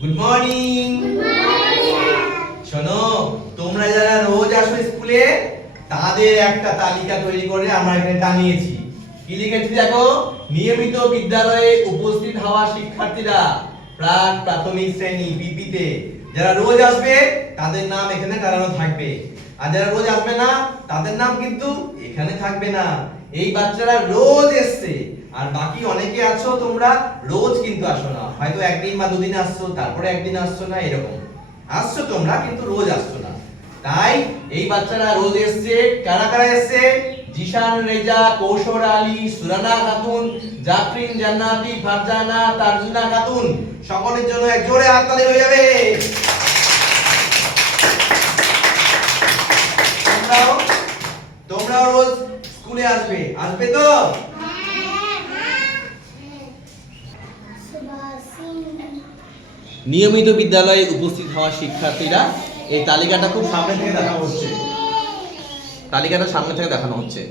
Good morning. শোনো, তোমরা যারা রোজ আসো স্কুলে তাদের একটা তালিকা তৈরি করে আমরা এখানে টানিয়েছি। কি লিখেছি দেখো, নিয়মিত বিদ্যালয়ে উপস্থিত হওয়া শিক্ষার্থীরা প্রাক প্রাথমিক শ্রেণী পিপিতে যারা রোজ আসবে তাদের নাম এখানে টানানো থাকবে, আর যারা রোজ আসবে না তাদের নাম কিন্তু এখানে থাকবে না। এই বাচ্চারা রোজ এসছে, আর বাকি অনেকে আছো তোমরা রোজ কিন্তু আসো না, হয়তো একদিন বা দুদিন আসছো, তারপরে একদিন আসছো না, এরকম আসছো তোমরা কিন্তু রোজ আসছো না। তাই এই বাচ্চারা রোজ এসছে। কারা কারা এসছে? জিশান রেজা, কৌশর আলী, সুরানা খাতুন, জাফরিন জান্নাতি, ফারজানা, তারজুনা খাতুন। সকলের জন্য এক জোরে হাততালি হয়ে যাবে। তোমরাও রোজ স্কুলে আসবে, আসবে তো? নিয়মিত বিদ্যালয়ে উপস্থিত হওয়া শিক্ষার্থীরা, এই তালিকাটা খুব সামনে থেকে দেখানো হচ্ছে, তালিকাটা সামনে থেকে দেখানো হচ্ছে।